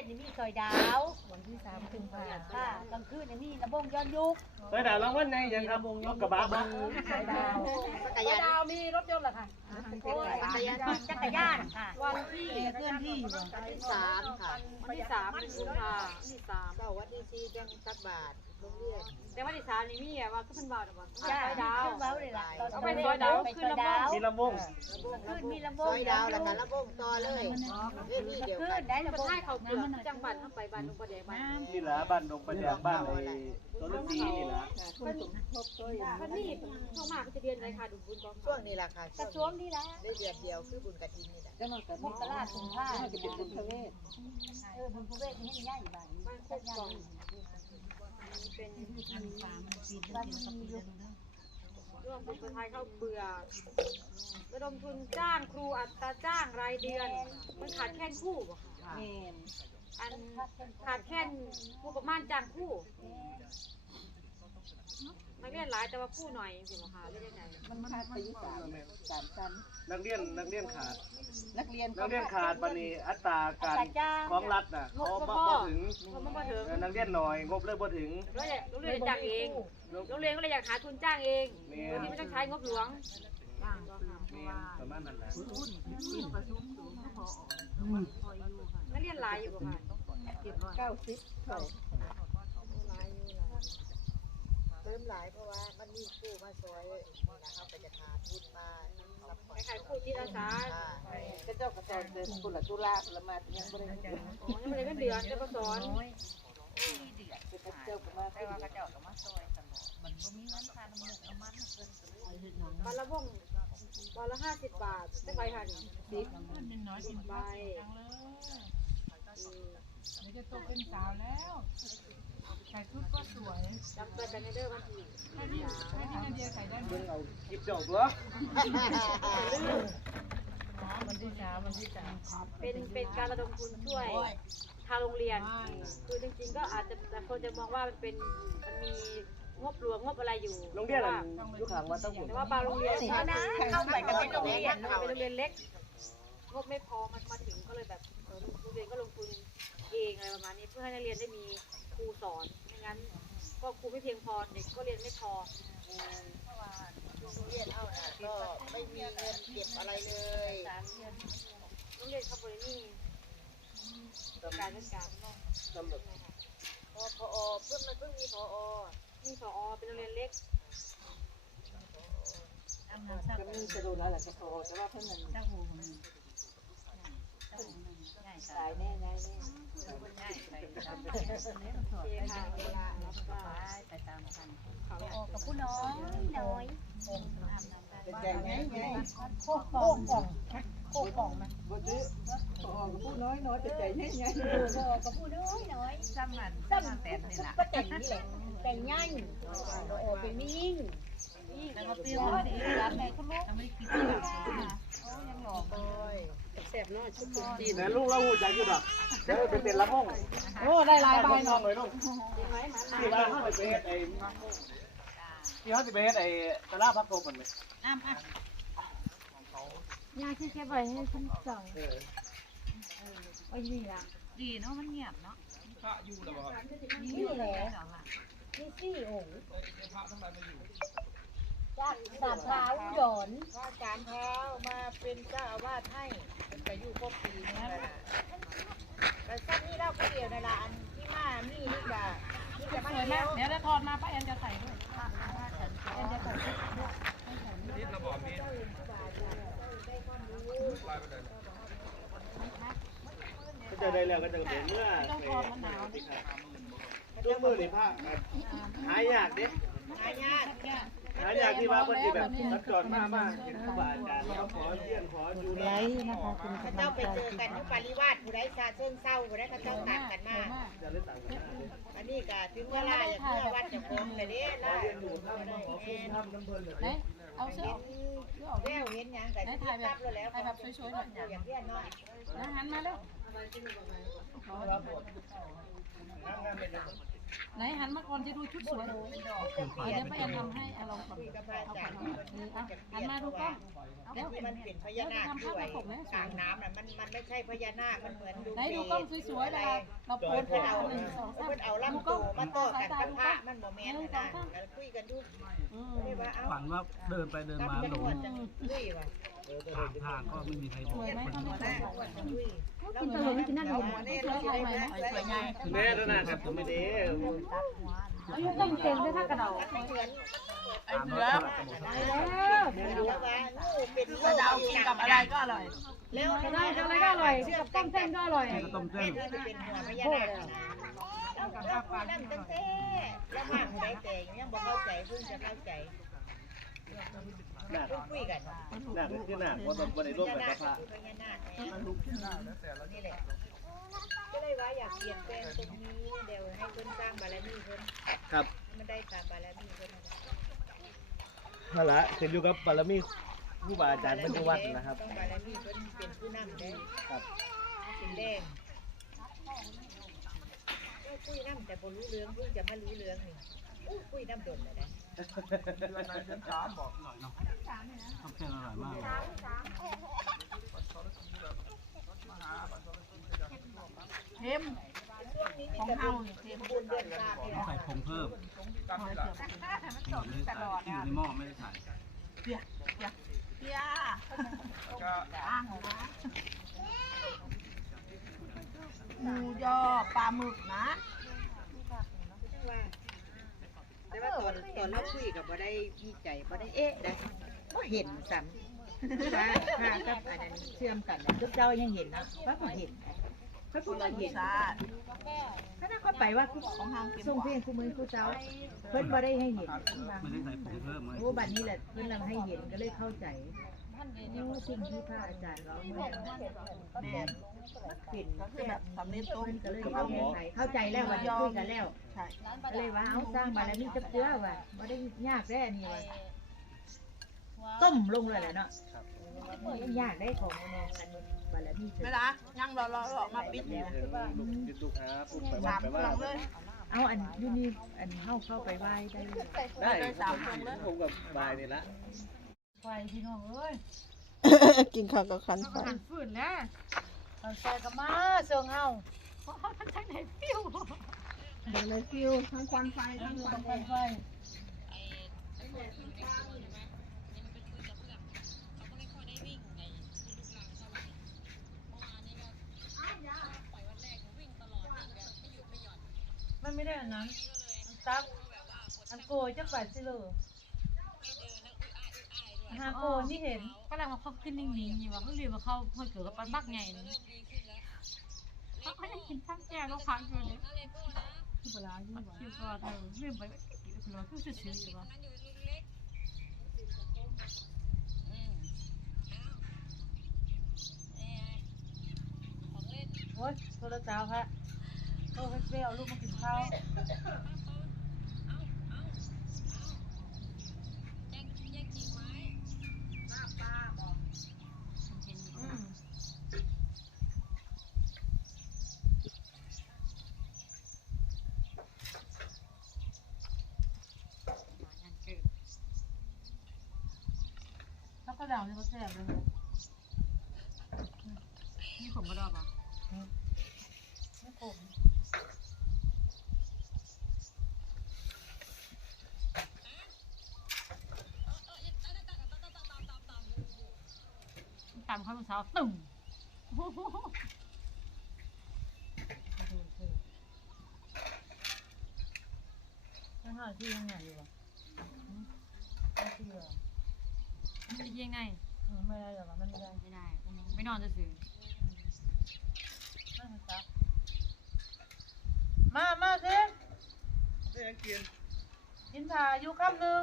ศนี่มีซอยดาววันที่สามถึงผ่าค่ะกลางคืนนี่มีระบงย้อนยุคไปด่ารางวัลในยังครับรถกระบะบ่สายดาวจักรยานดาวมีรถยนต์เหรอคะจักรยานจักรยานค่ะวันที่เคลื่อนที่อยู่วันที่สามค่ะวันที่สามเป็นกุมภาวันที่สามเสาร์วันที่สี่จังตักบาทโรงเรียนแต่วันที่สามนี่มีอะว่าก็เป็นบาทอะบ่จ้าซอยดาวขึ้นเว้าเลยล่ะเอาไปซอยดาวไปขึ้ซนอยลำดาวมีลำวงขึ้นมีระบซงอยดาวแล้วก็ระบงต่อเลยเรื่องนี้เดียวขึ้กันนได้ระประบงเทศเขาเปลือกจังหวัดเข้าไปบ้านลุงประเดงบ้านนี่แหละบ้านดงประแดงบ้านไอ้ตัวฤาษีนี่แหละเพิ่นนี่เข้ามาก็จะเรียนอะไรค่ะดูบุญกองช่วงนี้แหละค่ะกระทรวงนี่แหละได้เดือนเดียวคือบุญกระถินนี่แหละมกราคมผ้าจะเป็นบุญพระเวทเออบุญพระเวทนี่ให้ง่ายอยู่บ้านบ้านโคกกองเป็นบ้านมีลูกร่วมบุญประทายเข้าวเปลือกระดมทุนจ้างครูอัตราจ้างรายเดือน มันขาดแค่นคู่บ่ค่ะเมน อันขาดแค่นผู้ประมาณจ้างคู่นักเรียนหลายแต่ว่าคู่หน่อยสิบ่ค่ะเรียนยังไงมันขาดไปยี่สามสามชั้นนักเรียนนักเรียนขาด นักเรียนนักเรียนขาดบัดนี้อัตราการแต่จ้าของรัฐน่ะเขาบ่บ่ถึงเพราะมันมาถึงเออนักเรียนน้อยงบเลยบ่ถึงแล้วเนี่ยโรงเรียนจ้างเองโรงเรียนก็เลยอยากหาทุนจ้างเองแม่โดยที่ไม่ต้องใช้งบหลวงนี่ประมาณนั้นแหละนักเรียน หลายอยู่บ่ค่ะเก้าสิบเริ่มหลายเพราะว่ามันมีผู้มาซอยนะครับไปจะหาทุนมาซัพพอคร์ตล้ายๆคู่จิตอาสาค่ะก็เจ้ากระจายเดินกุลตุลาผลมายังบริเวณอ๋อยังไม่ได้เงินเดือนจะมาสอนเป็นเจ้ากับมาแต่ว่ากระเจ้ากับมาวันละวงวันละห้าสิบบาทได้ไปค่ะนี่สิบสิบใบ เดี๋ยวจะโตเป็นสาวแล้วใส่ชุดก็สวยจำเป็นกันในเด้อวันที่แค่นี้แค่นี้นาเดียใส่ได้ไหมเบิ่งเอาคลิปเจ้าตัววันที่สามวันที่สามเป็นเป็นการระดมทุนช่วยทางโรงเรียน คือจริงๆก็อาจจะแต่คนจะมองว่ามันเป็นมันมีงบหลวงงบอะไรอยู่โรงเรียนอันอยู่ข้างวัดต้องหุ่นแต่ว่าบางโรงเรียนเอานะเข้าไปกันเป็นโรงเรียนเป็นโรงเรียนเล็กงบไม่พอมันมาถึงก็เลยแบบเออ โรงเรียนก็ลงทุนเองอะไรประมาณนี้เพื่อให้นักเรียนได้มีครูสอนไม่งั้น ก็ครูไม่เพียงพอเด็กก็เรียนไม่พอโรงเรียนเท่าน่ะก็ไม่มีเงินเก็บอะไรเลยโรงเรียนคาร์บอนี่การจัดการเนาะสำหรับพอพอเพิ่งมันเพิ่งมีพอนี่พอเป็นโรงเรียนเล็กก็มีกระโดดแล้วแหละก็พอแต่ว่าเพิ่นมันสายแน่ แน่แน่โอเคค่ะเวลารับก็เขาอยากกับผู้น้อยน้อยเป็นใจไงไงโคกกล่องกล่องโคกกล่องมาบ่ซื้อพอกับผู้น้อยน้อยเป็นใจไงไงพอกับผู้น้อยน้อยซ้ำมันซ้ำแต่นี่ละก็แต่งนี่แหละแต่งง่ายโอ้เป็นมิ่งแล้วก็เปรี้ยวดีรับไงคุณลูกทำไม่คิดเขายังหลอกโอ้ย แต่ลูกเราหูจักอยู่ดอกเดี๋ยวไปเป็นลำวงโอ้ได้หลายใบน้อเนาะงเลยลูกดีไหมหมาที่ว่าเขาไปเฮ็ดไอ้ที่เขาสิไปเฮ็ดไอ้ตลาดพักโตมันไหมอ้ำอะยาที่แค่ใบให้ฉันสั่งเออไอ้นี่อะดีเนาะมันเงียบเนาะนี่แหละนี่สี่องค์จากสามเท้าหยอนพระอาจารย์เท้ามาเป็นเจ้าอาวาสให้ เป็นไปอยู่ครบปีนี่แหละแต่สั้นนี่เล่าคนเดียวในละอันที่มามีนี่บ่านี่จะมาสวยเดีมากวเดี๋ยวจะทอดมาป้าแอนจะใส่ด้วยแอนจะใส่ชุดก็จะได้แล้วก็จะเป็นเมื่อดูมือนี่ผ้าหายากเด้หายาก หายากที่ว่าเพิ่นสิแบบสัญจรมามาเห็นครูบาอาจารย์เขาขอเรียนขออยู่ในพระเจ้าไปเจอกันที่ปาริวาสผู้ใดชาเชิงเศร้าผู้ใดพระเจ้าตัดกันมาจะได้ต่างกันอันนี้ก็ถึงเวลาอย่างเมื่อวัดจะพงเลยเด้ล่ะทำน้ำเพิ่นเลยไหนเอาเสื้อเห็นแววเห็นหยังกันที่ตับแล้วแล้วอย่างเงี้ยน้อยนะหันมาแล้วงานงานเป็น ไหนหันมาก่อนจะดูชุดสวยเดี๋ยวป้าแอนทำให้เอาลองก่อนคุยกับพราเอาก่อนเอาหันมาดูกล้องแล้วมันเป็นพญานาคด้วยกลางน้ำน่ะมันมันไม่ใช่พญานาคมันเหมือนดูไหนดูกล้องสวยๆเลยเราโพสเพิ่นเอาหนึ่งสองสามเอาลำโตมาต่อกันกับพระมันบ่แม่นนะคุยกันดูฝันว่าเดินไปเดินกลับมาจังหลง ผ่างทางก็ไม่มีใครบอกมันกินตลกไม่กินนั่นเลยหัวนี่เราใหญ่สวยใหญ่แม่แล้วนะครับผมไม่ได้ต้องเต็มด้วยถ้ากระเดาไอนไอ้เสือดูว่างูเป็นกระเดากินกับอะไรก็อร่อยแล้วได้อะไรก็อร่อยกับต้มเส้นก็อร่อยต้มเส้นจะเป็นหัวพญานาคนะเราเราคุยนั่นตั้งแต่แล้วมากได้แต่งยังบ่เข้าใจเพิ่งจะเข้าใจ หนักเพิ่งคุยกันหนักคือหนักว่าต้องไปร่วมกับพระพญานาคนี่แหละก็เลยว่าอยากเปลี่ยนแปลงตรงนี้เดี๋ยวให้เพิ่นสร้างบารมีเพิ่นครับมันได้ตามบารมีเพิ่นนั่นละขึ้นอยู่กับบารมีครูบาอาจารย์เป็นจังหวัดนะครับต้องบารมีเพิ่นเป็นผู้นำเด้ครับเป็นแดงก็คุยน้ำแต่บ่รู้เรื่องเพิ่งจะมารู้เรื่องนี่คุยน้ำดนเลยนะ ต้มเส้นอร่อยมากเลยช่วงนี้มีแต่บุญบุญเดือนสามนี่แหต้องละใส่ผงเพิ่มไม่ได้ใส่ที่อยู่ในหม้อไม่ได้ใส่หมูยอปลาหมึกนะ แต่ว่าตอนตอนเราคุยกับบ่ได้มีใจบ่ได้เอ๊ะนะบ่เห็นซ้ำว่าพากับอันนั้นเชื่อมกันนะทุกเจ้ายังเห็นนะว่าบ่เห็นพระพุทธเห็นถ้าถ้าเขาไปว่าของทางส่งเพลงคู่มือคู่เจ้า เพิ่นบ่ได้ให้เห็นบางไม่ได้ใส่ผงเพิ่มเลยโอ้บัดนี้แหละเพิ่นนำให้เห็นก็เลยเข้าใจ โอ้สิ่งที่พระอาจารย์เราแม่นแม่นเป็นก็คือแบบสำเร็จต้มก็เลยเข้าใจเข้าใจแล้ววันนี้คุยกันแล้วเลยว่าเอาสร้างบารมีจับเจือว่ะบ่ได้ยากแน่นี่ว่ะต้มลงเลยแหละเนาะยากได้ของแน่อันบารมีไม่ละย่างรอรอรอมาปิดเนี่ยลูกจิตลูกหาพูดไปว่าสามไปว่าล่องเลยเอาอันยูนี่อันเข้าเข้าไปไหว้ได้ได้ผมคนเลยผมกับบายนี่ละ ไฟพี่น้องเอ้ยกินข้าวกับคันไฟหันฝืนนะมันใส่กับมาเสืองเฮาเพราะเขาทั้งไหนฟิวเดี๋ยวเลยฟิวทั้งควันไฟทั้งควันไฟไฟมันไม่ได้อันนั้นมันซักอันโกยจะแปดสิเลย ฮาโกยนี่เห็นก็แล้วมาเขาขึ้นนิ่งๆอยู่ว่าเขาเรียนว่าเขาเพิ่งเกิดกับปันบักใหญ่เลยเขาก็ยังกินทั้งแก้วแล้วพังอยู่เลยที่เวลาที่ว่าคิวก็เธอเรื่องไปกินคนละคือชื่ออยู่ว่าโอ๊ยโทรศัพท์ค่ะโอ้ยเปรี้ยวลูกมากินข้าว ถ้าก็ด่างจะก็แซ่บเลยนี่ผมก็ดอบอะไม่ขมตามข้าวเช้าวตึ่มไม่หาที่ยังไงอยู่วะไม่ที่เหรอ มันจะยังไงไม่ได้หรอกมันไม่ได้ไม่ได้ไม่นอนจะซื้อไม่มันซักมา มาสินี่ยังกินกินถ่าอยู่คำหนึ่ง